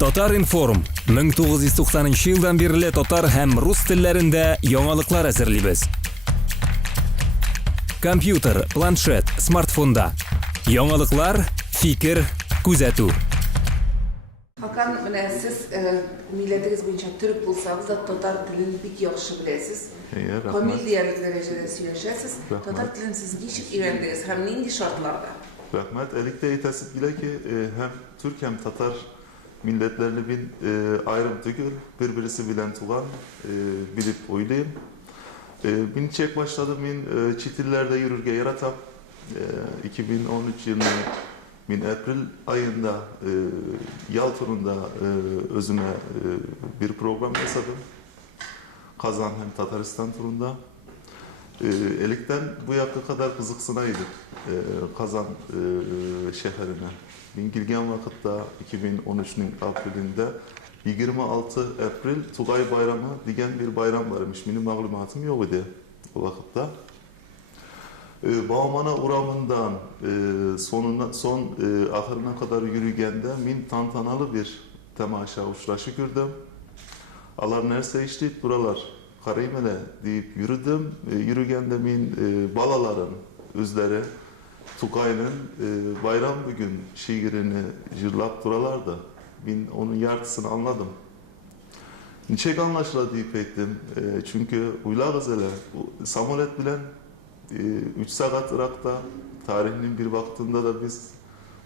Tatar Inform 1990-yıldan beri tatar hem rus tillerinde yangalıklar hazırlayız. Kompüter, planshet, smartfonda. Yangalıklar, fikir, kuzatu. Hakan, siz milletiniz boyunca Türk bulsanız da Tatar dilini pek yaxşı bilesiz. Komediyalik derecede söyleyeceksiniz. Tatar dilini siz niçin öğrendiniz? Hem neydi şartlarda? Rahmet. Elikte yetersiz bile ki hem Türk hem Tatar milletlerini ayrım tükür, birbirisi bilen tuğan, bilip oylayayım. Bin çek başladım, çitillerde yürürge yaratap. 2013 yılının April ayında yal turunda özüme bir program yasadım. Kazan hem Tataristan turunda. Elikten bu yakı kadar kızıksınaydım Kazan şehrine. Ben girgen vakitte 2013'ün April'inde 26 April Tugay Bayramı diyen bir bayram varmış. Benim malumatım yok idi o vakitte. Bağmana uğramından son ahırına kadar yürügende min tantanalı bir temaşa uçraşı gördüm. Alar nerse işleyip duralar Karaymele deyip yürüdüm. Yürügende min balaların üzleri Tugay'ın bayram bugün şiirini jırlap duralardı. Ben onun yartısını anladım. Niçek anlaşıla deyip ettim. Çünkü uyla gazele, Samolet bilen 3 saat Irak'ta tarihinin bir vaktinde da biz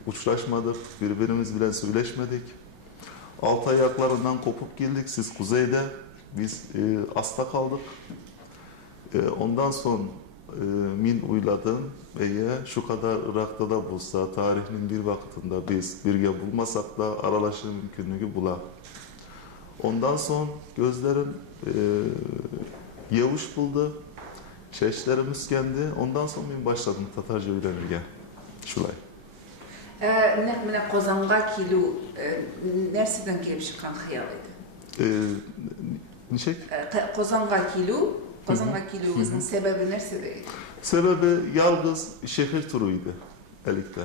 uçlaşmadık, birbirimiz bilen söyleşmedik. Altay ayaklarından kopup geldik, siz kuzeyde, biz asta kaldık. Ondan sonra min uyladım ve şu kadar Irak'ta da bulsa, tarihinin bir vaktinde biz birge bulmasak da aralaşır mümkünlüğü bula. Ondan sonra gözlerim yavuş buldu. Şeşlerim üskendi. Ondan sonra ben başladım Tatarca öğrenirken. Şulay. Mine Kozan'a kilo nereden gelip çıkan hayal idi? Nişek? Kozan'a kilomuzun sebebi nerede? Sebebi yalnız şehir turuydu elikte.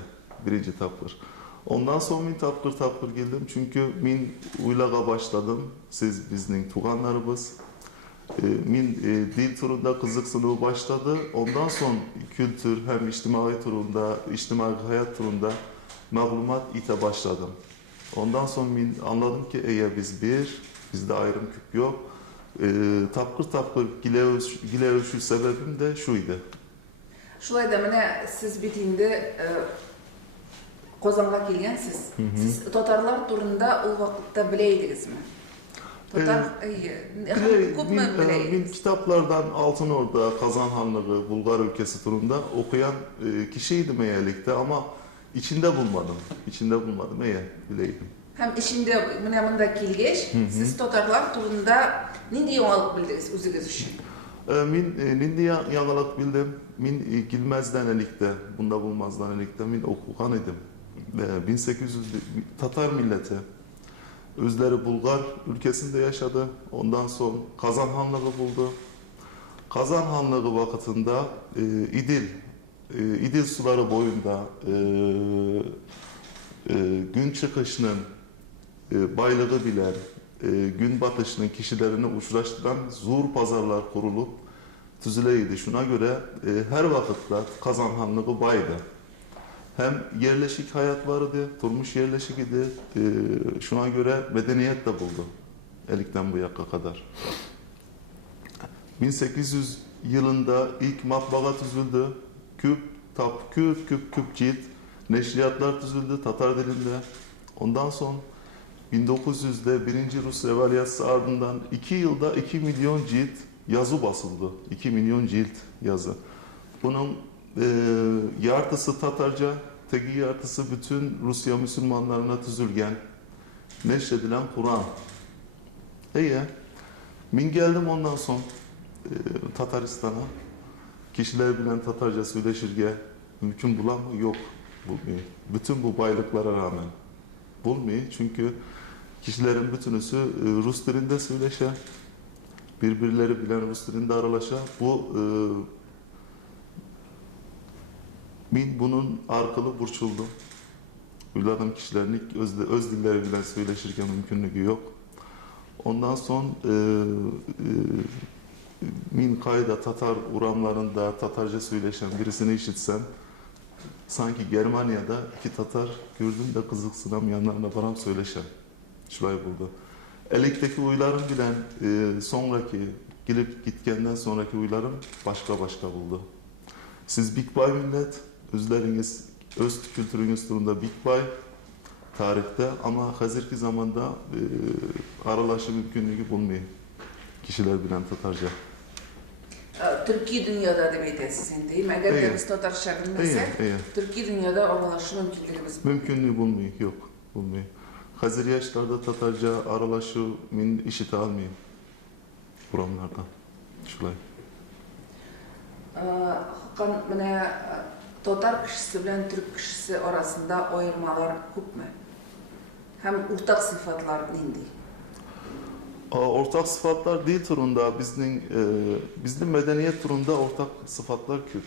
Birinci tapır. Ondan sonra ben tapır geldim. Çünkü ben uylağa başladım. Siz bizning tuğanlarımız. Min dil turunda kızıksınlığı başladı. Ondan sonra kültür hem içtimai turunda, içtimai hayat turunda maglumat ite başladım. Ondan sonra min anladım ki bizde ayrım küp yok. Tapkır gilevüşü sebebim de şuydu. Şulay da mine siz bitinde Kozan'a gelgensiz. Siz Tatarlar turunda o vakitte bileydiniz mi? Ben kitaplardan Altınorda, Kazan Hanlığı, Bulgar ülkesi turunda okuyan kişiydim eyalikte ama içinde bulmadım bileydim. Hem içinde mınamında kilgeç, siz Tatarlar turunda nindi yangalık bildiniz özünüz için? Min nindi yangalık bildim. Min Gilmez'den elikte, bunda bulmazdan elikte min okukan idim. 1800 Tatar milleti. Özleri Bulgar ülkesinde yaşadı. Ondan sonra Kazan Hanlığı buldu. Kazan Hanlığı vakitinde İdil suları boyunda gün çıkışının baylığı bilen, gün batışının kişilerini uçlaştıran zur pazarlar kurulup tüzüleydi. Şuna göre her vakitte Kazan Hanlığı baydı. Hem yerleşik hayat vardı, turmuş yerleşik idi. Şuna göre medeniyet de buldu. Elikten bu yaka kadar. 1800 yılında ilk matbaa tüzüldü. Küp cilt neşriyatlar tüzüldü Tatar dilinde. Ondan sonra 1900'de 1. Rus Revalyası ardından 2 yılda 2 milyon cilt yazı basıldı. 2 milyon cilt yazı. Bunun yartısı Tatarca, teki yartısı bütün Rusya Müslümanlarına tüzülgen, neşredilen Kur'an. Min geldim ondan sonra Tataristan'a. Kişiler bilen Tatarca söyleşirge mümkün bulan mı? Yok. Bulmuyor. Bütün bu baylıklara rağmen bulmuyor. Çünkü kişilerin bütünüsü Rus dilinde söyleşe, birbirleri bilen Rus dilinde aralaşa. Min bunun arkalı burçuldu. Uyladığım kişilerin öz dilleri bilen söyleşirken mümkünlüğü yok. Ondan son min kayda Tatar uramlarında Tatarca söyleşen birisini işitsem sanki Germanya'da iki Tatar gördüm de kızıksınam yanlarına varam söyleşen. Şurayı buldu. Elikteki uylarım bilen sonraki gelip gitkenden sonraki uylarım başka buldu. Siz Big Bay millet, özleriniz, öz kültürünüz durumda Big Bay tarihte ama hazırki zamanda aralaşı mümkünlüğü bulmuyor kişiler bilen Tatarca. Türkiye dünyada demek etsin değil mi? Eğer de biz Tatarca bilmesek, Türkiye dünyada aralaşı mümkünlüğümüz mümkünlüğü bulmuyor, yok bulmuyor. Hazır yaşlarda Tatarca aralaşı min işit almıyor buramlardan. Şulay. Hakan, mene Tatar kişisi bilen Türk kişisi arasında ayırmalar çok mu? Hem ortak sıfatlar neydi? Ortak sıfatlar değil turunda, bizim medeniyet turunda ortak sıfatlar küp.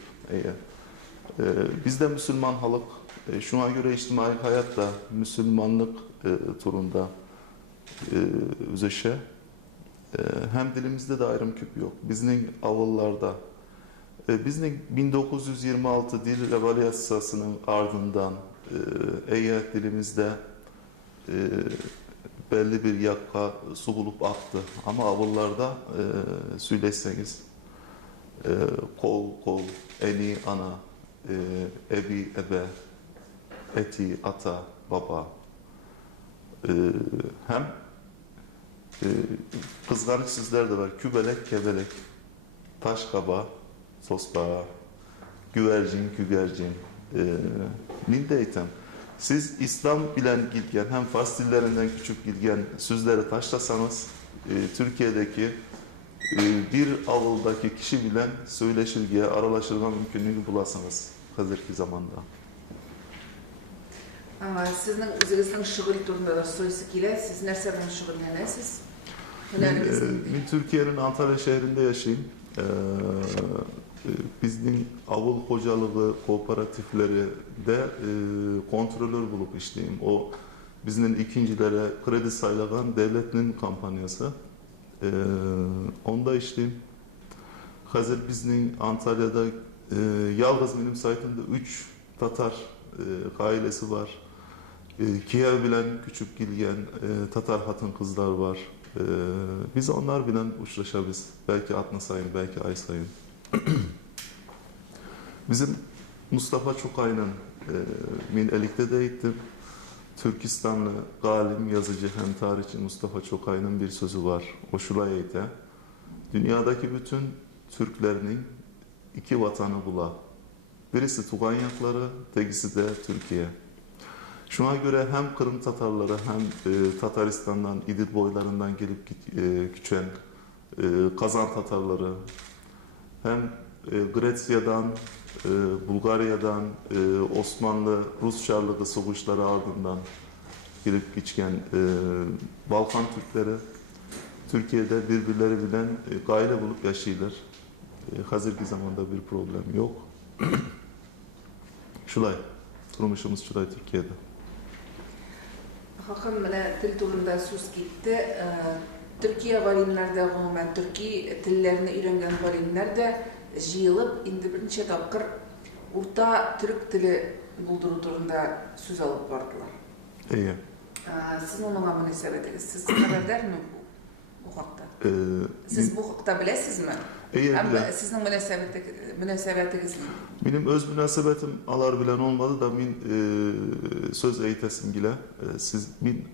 Bizde Müslüman halık, şuna göre içtimai hayatta Müslümanlık turunda özdeşe. Hem dilimizde de ayrım küp yok. Bizim avullarda, bizim 1926 dil revalüasyasının ardından eğer dilimizde belli bir yakka su bulup aktı. Ama avullarda söylerseniz kol, eni, ana, ebi, ebe, eti, ata, baba. Hem kızgarık sizler de var. Kübelek, kebelek, taş kaba, sospa, güvercin, kügercin, nindeytem. Siz İslam bilen gilgen, hem Fars dillerinden küçük gilgen sözleri taşlasanız, Türkiye'deki bir avuldaki kişi bilen söyleşirgiye, aralaştırma mümkünlüğü bulasınız hazırki zamanda. Sizin özünüzün şıgıl turunda da sorusu kile, siz nereden şıgıllanıyorsunuz? Ben Türkiye'nin Antalya şehrinde yaşayayım. Bizim avul hocalığı kooperatifleri de kontrolör bulup işleyeyim. O bizim ikincilere kredi sayılan devletinin kampanyası. Onda işleyeyim. Hazır bizim Antalya'da yalnız benim saytımda 3 Tatar ailesi var. Kiev bilen küçük gilgen Tatar hatun kızlar var. Biz onlar bilen uçlaşabiliriz. Belki atna sayın, belki ay sayın. Bizim Mustafa Çokay'ın min elikte de eğittim. Türkistanlı galim yazıcı hem tarihçi Mustafa Çokay'ın bir sözü var. O şuraya ite. Dünyadaki bütün Türklerinin iki vatanı bula. Birisi Tuganyakları, tegisi de Türkiye. Şuna göre hem Kırım Tatarları hem Tataristan'dan, İdil boylarından gelip küçen Kazan Tatarları hem Gresya'dan, Bulgarya'dan, Osmanlı, Rus Çarlığı soğuşları ardından gelip geçen Balkan Türkleri Türkiye'de birbirleri bilen gayle bulup yaşıyorlar. Hazırki zamanda bir problem yok. Şulay, durmuşumuz şulay Türkiye'de. Hakan, mene dil turunda söz gitti. Türkiye valimlerde, umumen Türkiye tillerini öğrengen valimlerde jıyılıp indi birinci tapkır orta Türk dili bulduru turunda söz alıp vardılar. İyi. Siz onunla münasebetiniz, siz haberdar mı bu hakta? Siz bu hakta bilesiniz mi? Ama sizin münasebetiniz mi? Benim öz münasebetim alar bilen olmadı da min söz eğitesim gile. Siz min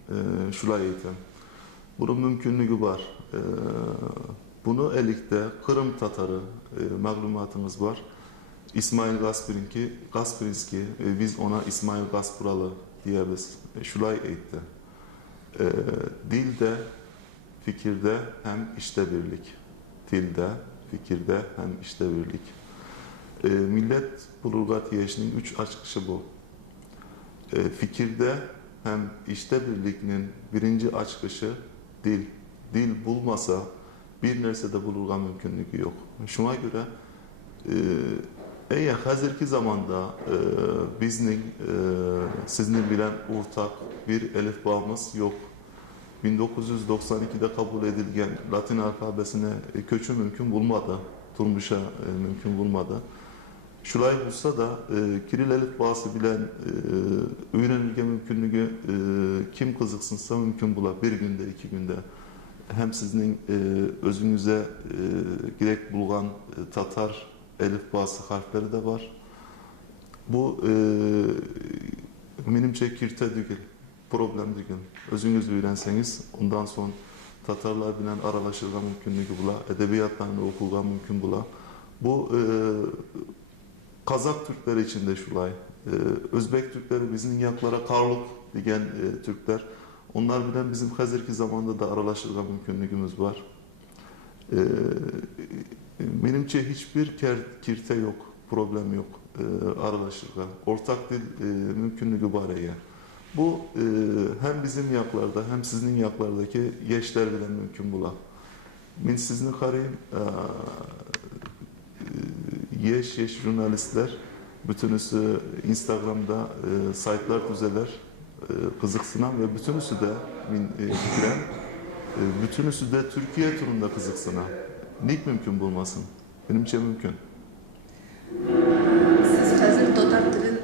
şulay eğitem. Bunun mümkünlüğü var. Bunu elikte Kırım Tatarı maglumatınız var. İsmail Gasprinski, biz ona İsmail Gaspuralı diyemiz. Şulay eğitti. Dilde, fikirde hem işte birlik. Dilde, fikirde hem işte birlik. Millet bulurgat yeşinin 3 açıkışı bu. Fikirde hem işte birlikinin birinci açıkışı dil. Dil bulmasa bir nersede bulurgan mümkünlüğü yok. Şuna göre Eğer hazırki zamanda bizning sizin bilen ortak bir elifbamız yok. 1992'de kabul edilgen Latin alfabesine köçü mümkün bulmadı. Turmuşa mümkün bulmadı. Şulay bulsa da Kiril elifbası bilen öğrenilge mümkünlüğü kim kızıksınsa mümkün bula. Bir günde, iki günde. Hem sizin özünüze gerek bulgan Tatar elifbası harfleri de var. Bu menimçe kirte değil, problem değil. Özünüz öğrenseniz ondan sonra Tatarlar bilen aralaşırga mümkünlüğü bula, edebiyatlarını okuga mümkün bula. Bu Kazak Türkleri için de şulay. Özbek Türkleri bizim yaklara Karluk diyen Türkler. Onlar bilen bizim hazırki zamanda da aralaşırga mümkünlüğümüz var. Menimçe hiçbir kirte yok, problem yok aralaşırga. Ortak dil mümkünlüğü var eğer. Bu hem bizim yaklarda hem sizin yaklardaki yeşler bilen mümkün bula. Min sizin karayım yeş jurnalistler bütünüsü Instagram'da saytlar düzeler kızıksınan ve bütünüsü de bilen bütünüsü de Türkiye turunda kızıksına. Nik mümkün bulmasın. Benimce mümkün. Siz hazır Tatar dilin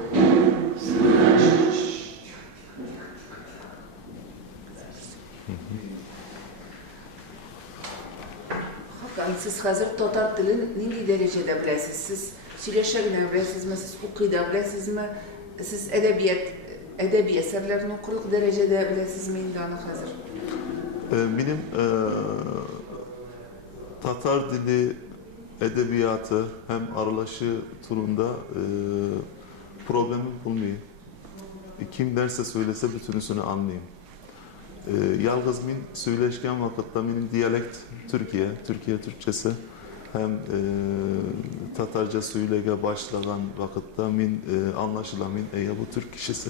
Hakan, siz hazır Tatar dilin hangi derecede bilesiz? Siz söyleşegine bilesizmi? Siz okuyda bilesizmi? Siz edebi eserlerini okurluk derecede bilesizmi? Hazır. Benim Tatar dili edebiyatı hem aralaşı turunda problemi bulmayayım. Kim derse söylese bütünüsünü anlayayım. Yalnız min söyleşken vakitte benim diyalekt Türkiye Türkçesi hem Tatarca söylege başlayan vakitte min anlaşılamayın bu Türk kişisi.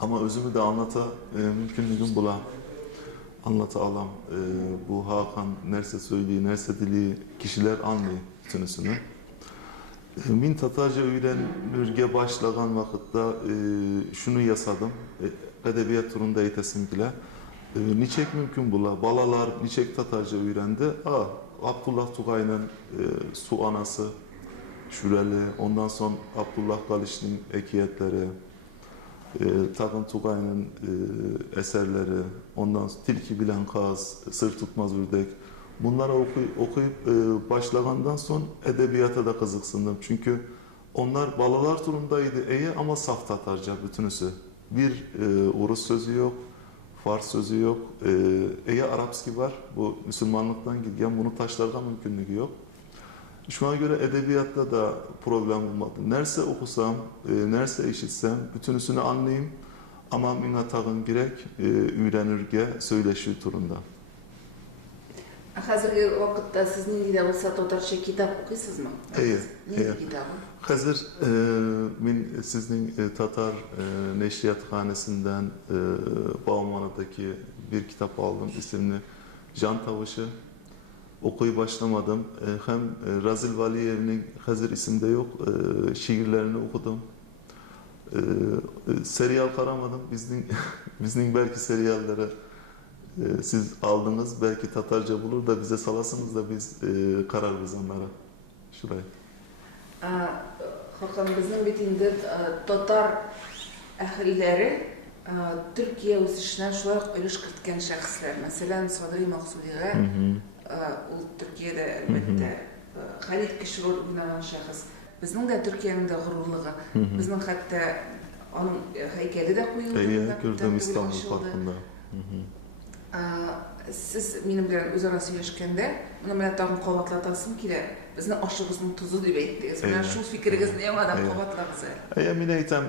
Ama özümü de mümkünlüğüm bula. Anlatı alam. Bu Hakan nerse söyleyi, nerse dili kişiler anlayın bütünüsünü. Min Tatarca öğrenirge başlayan vakitte şunu yasadım. Edebiyat turunda etesim bile. Niçek mümkün bula. Balalar niçek Tatarca öğrendi. Abdullah Tugay'ın Su Anası, Şüreli, ondan sonra Abdullah Galiş'in ekiyetleri, Tağın Tugay'ın eserleri, ondan sonra Tilki Bilen Kaz, Sır Tutmaz Ürdek. Bunları okuyup başlagandan sonra edebiyata da kızıksındım. Çünkü onlar balalar turundaydı ama saf Tatarca bütünüsü. Bir Urus sözü yok, Fars sözü yok. Arapski var. Bu Müslümanlıktan giden bunu taşlardan mümkünlüğü yok. Şuna göre edebiyatta da problem olmadı. Nerse okusam, nerse işitsem bütünüsünü anlayayım ama minna tağın gerek öğrenirge söyleşi turunda. Hazırki vakitte siz neydi olsa Tatarca kitap okuyorsunuz mu? Neydi kitabı? Hazır min sizin Tatar Neşriyathanesinden Bağmana'daki bir kitap aldım isimli Can Tavışı. Okuyu başlamadım. Hem Razil Valiyev'in hazır isimde yok. Şiirlerini okudum. Serial karamadım. Bizning belki serialleri siz aldınız. Belki Tatarca bulur da bize salasınız da biz kararırız onlara. Şuraya. Hakan bizning bitinde Tatar ahlileri Türkiye o'sishidan shular ulush kiritgan shaxslar. Masalan, Sodiriy Maqsudiga u Türkiye'de elbette xalit kishi rol o'ynagan shaxs. Bizning de Türkiye'nin de g'ururligi. Bizning hatta onun heykeli de qo'yildi. Gördüm İstanbul Parkı'nda. Siz benim bilan o'zaro söylashganda uni bilan tag'in quvvatlatasizmi kerak. Bizni oshimizning tuzi deb aytdingiz. Mana shu fikringizni yanada quvvatlamiz. Min aytam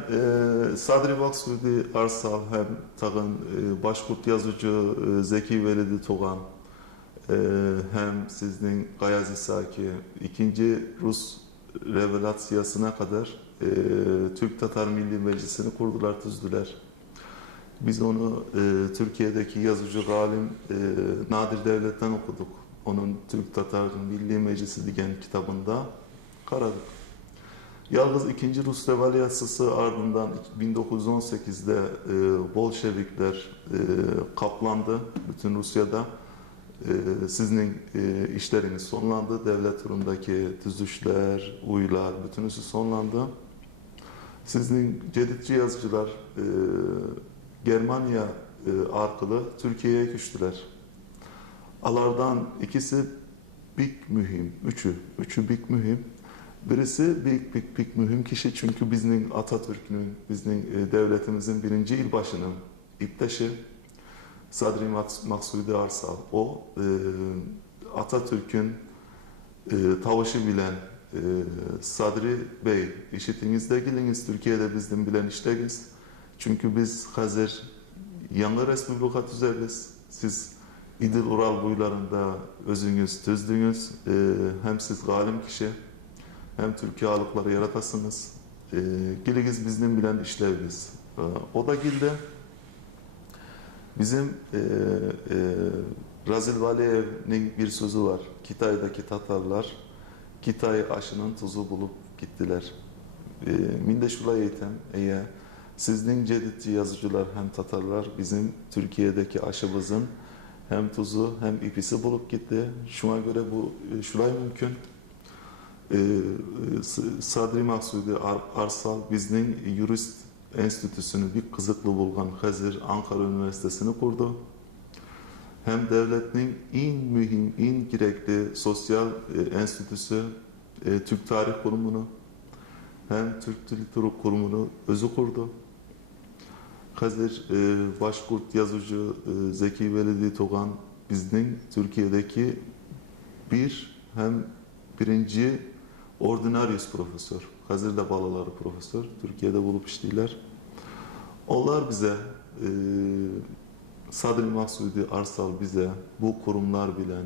Sadri Maksudi Arsal hem tag'in Başkurt yazıcı Zeki Velidi Toğan hem sizin Gayaz İsaki ikinci Rus revelasyasına kadar Türk Tatar Milli Meclisi'ni kurdular, tüzdüler. Biz onu Türkiye'deki yazıcı alim Nadir Devlet'ten okuduk. Onun Türk Tatar Milli Meclisi diyen kitabında karadık. Yalnız 2. Rus Revalyasyası ardından 1918'de Bolşevikler kaplandı bütün Rusya'da. Sizin işleriniz sonlandı. Devlet turundaki tüzüşler, uylar, bütünüsü sonlandı. Sizin cedidçi yazıcılar Germanya arkalı Türkiye'ye küçtüler. Alardan ikisi bik mühim, üçü bik mühim. Birisi bik mühim kişi çünkü bizim Atatürk'ün, bizim devletimizin birinci ilbaşının iptaşı Sadri Maksudi Arsal. O Atatürk'ün tavaşı bilen Sadri Bey, işitinizde geliniz Türkiye'de bizim bilen işteyiz. Çünkü biz hazır yanı Respublika tüzeriz. Siz İdil Ural boylarında özünüz tüzdünüz. Hem siz galim kişi hem Türkiye alıkları yaratasınız. Giliniz bizim bilen işlevimiz. O da gildi. Bizim Razil Valiyev'nin bir sözü var. Kitay'daki Tatarlar Kitay aşının tuzu bulup gittiler. Minde şulay eğitim eğer sizin cedidci yazıcılar hem Tatarlar bizim Türkiye'deki aşımızın hem tuzu hem ipisi bulup gitti. Şuna göre bu şulay mümkün. Sadri Maksudi Arsal bizning Yurist enstitüsünü bir kızıklı bulgan hazır Ankara Üniversitesi'ni kurdu. Hem devletin en mühim, en gerekli sosyal enstitüsü Türk Tarih Kurumu'nu hem Türk Dil Kurumu'nu özü kurdu. Hazır Başkurt yazıcı Zeki Velidi Togan bizning Türkiye'deki hem birinci ordinarius profesör. Hazır da balaları profesör. Türkiye'de bulup iştiler. Onlar bize Sadri Maksudi Arsal bize bu kurumlar bilen,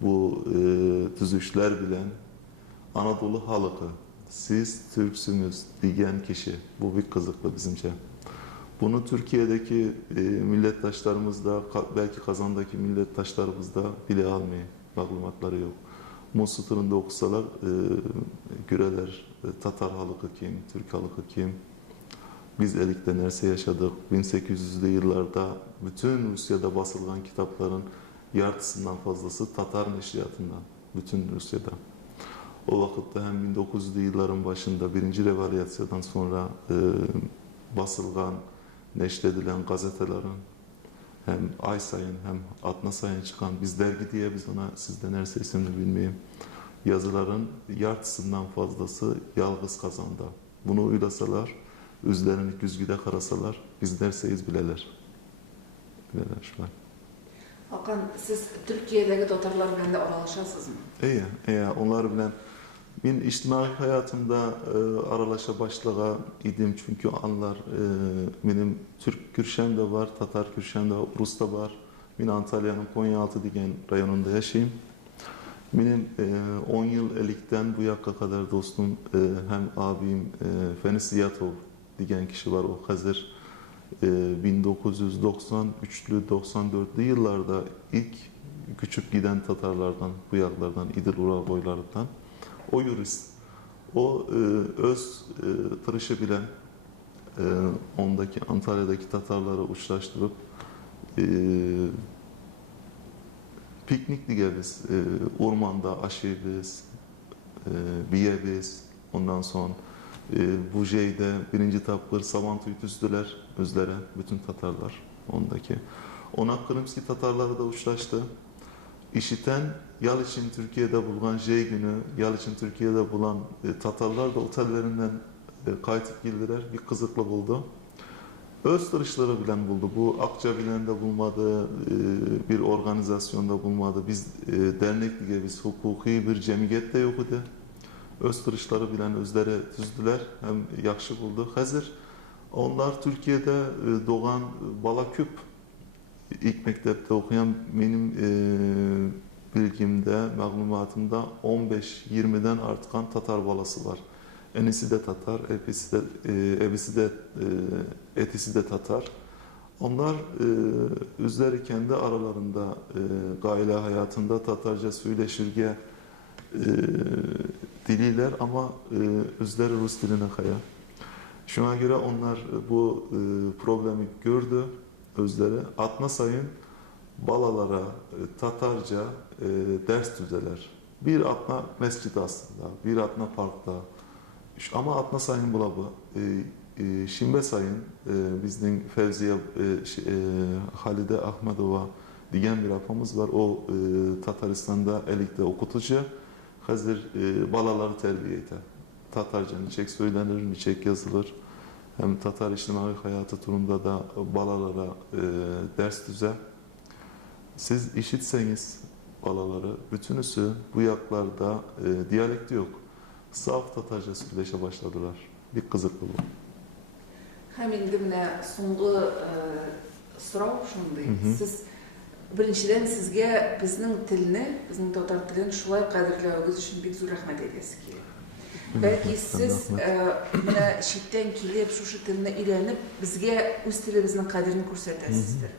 bu tüzüşler bilen Anadolu halkı siz Türksünüz diyen kişi. Bu bir kızıklı bizimce. Bunu Türkiye'deki millettaşlarımız da belki Kazan'daki millettaşlarımız da bile almıyor. Maklumatları yok. Musutur'unda okusalar göreler Tatar halkı kim, Türk halkı kim. Biz Elik'te nerse yaşadık. 1800'lü yıllarda bütün Rusya'da basılan kitapların yarısından fazlası Tatar neşriyatından. Bütün Rusya'da. O vakitte hem 1900'lü yılların başında 1. Revalyasya'dan sonra basılgan, neşredilen gazetelerin hem ay sayın hem atna sayın çıkan biz dergi diye biz ona sizde nerse isimini bilmeyeyim. Yazıların yarısından fazlası yalnız Kazan'da. Bunu uylasalar, üzlerini güzgüde karasalar biz derseyiz bileler. Bileler şu an. Hakan, siz Türkiye'deki Tatarlar bilen de aralaşasınız mı? İyi. Onlar bilen ben içtimai hayatımda aralaşa başlığa idim çünkü anlar benim Türk Kürşem de var, Tatar Kürşem de var, Rus da var. Ben Antalya'nın Konyaaltı diyen rayonunda yaşayayım. Benim 10 yıl elikten bu yakka kadar dostum hem abim Fenis Ziyatov diyen kişi var. O hazır 1993'lü 94'lü yıllarda ilk küçük giden Tatarlardan, bu yaklardan, İdil Ural boylarından. O yurist, o öz tırışı bilen ondaki Antalya'daki Tatarları uçlaştırıp piknik digeriz. Ormanda aşıyız, biyemiz, ondan sonra Bujey'de birinci tapır Savantu'yu tüzdüler özlere, bütün Tatarlar ondaki. Ona Kırımski Tatarları da uçlaştı. İşiten Yalçın Türkiye'de bulunan J günü, Yalçın Türkiye'de bulan Tatarlar da otellerinden kayıtıp girdiler. Bir kızıklı buldu. Öz tırışları bilen buldu. Bu Akça bilen de bulmadı, bir organizasyonda bulmadı. Biz dernek diye biz hukuki bir cemiyet de yok idi. Öz tırışları bilen özlere tüzdüler. Hem yakşı buldu. Hazır onlar Türkiye'de doğan Balaküp ilk mektepte okuyan benim bilgimde, maglumatımda 15-20'den artkan Tatar balası var. Enisi de Tatar, etisi de Tatar. Onlar üzeri kendi aralarında gayle hayatında Tatarca söyleşirge dililer ama özleri Rus diline kaya. Şuna göre onlar bu problemi gördü özleri. Atmasayın balalara Tatarca ders düzeler. Bir atna mescid aslında, bir atna parkta. Ama atmasayın bulabı. Şimdi sayın bizden Fevziye Halide Ahmedova diyen bir apamız var. O Tataristan'da elikte okutucu. Hazır balaları terbiye eder. Tatarca niçek söylenir, niçek yazılır. Hem Tatar içtimai hayatı turunda da balalara ders düzer. Siz işitseniz balaları, bütünüsü bu yaklarda diyalekti yok. Saf Tatarca söyleşe başladılar. Bir kızıklı bu. Hem indi mine soňgy soraw şunday. Siz birinçiden sizge bizning tilni, bizning tatar tilini şulay qadirläwüňiz üçin bek zor rahmat edesiz ki. Belki siz mine şitten kilip şu tilini öğrenip bizge öz tilimizin qadirini görsetesizdir.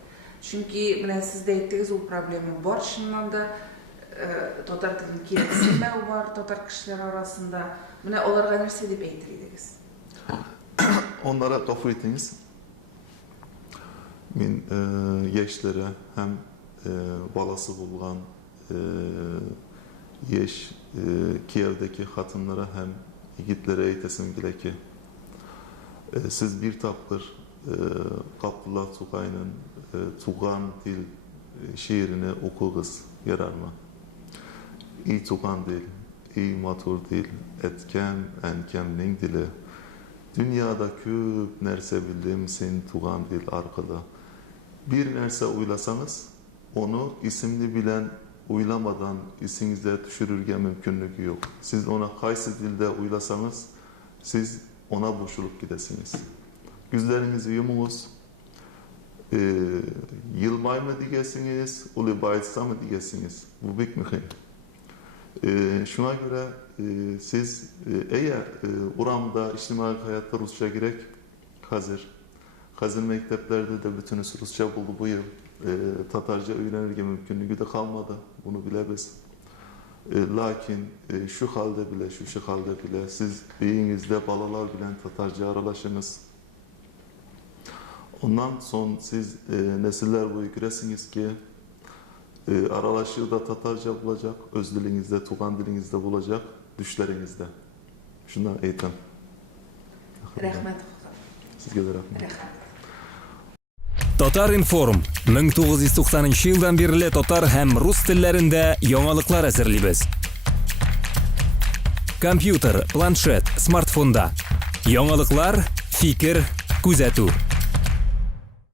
Çünkü mine siz de ettiğiniz o problemi var şundan da tatar tilini kesilme var tatar kişiler arasında. Mine olarga nerse dep aytydınız? Onlara kafa etiniz. Min yeşlere hem balası bulgan yeş Kiev'deki hatunlara hem yigitlere eytesim bile ki siz bir tapır Abdullah Tugay'ın Tugan dil şiirini okuyunuz yarar mı? İyi Tugan dil, iyi matur dil, etkem enkemning dili. Dünyada köp nerse bildim sen tuğan dil arkada. Bir nerse uylasanız onu isimli bilen uylamadan isinizde düşürürge mümkünlüğü yok. Siz ona kaysi dilde uylasanız siz ona boşulup gidesiniz. Gözlerinizi yumunuz. Yılmay mı digesiniz, ulu bayitsa mı digesiniz? Bu büyük mühim. Şuna göre siz eğer uramda içtimai hayatta Rusça gerek hazır mekteplerde de bütünüsü Rusça buldu bu yıl. Tatarca öğrenirge mümkünlüğü de kalmadı. Bunu bilebiz. Lakin şu halde bile, şu halde bile siz beyinizde balalar bilen Tatarca aralaşınız. Ondan son siz nesiller boyu göresiniz ki aralaşığı da Tatarca bulacak, öz dilinizde, Tugan dilinizde bulacak, düşlerinizde. Şundan eğitim. Rahmet. Sizge de rahmet. Tatar Inform 1990-yıldan beri tatar hem rus tillerinde yangalıklar hazırlayız. Kompüter, planshet, smartfonda yangalıklar, fikir, күзәтү.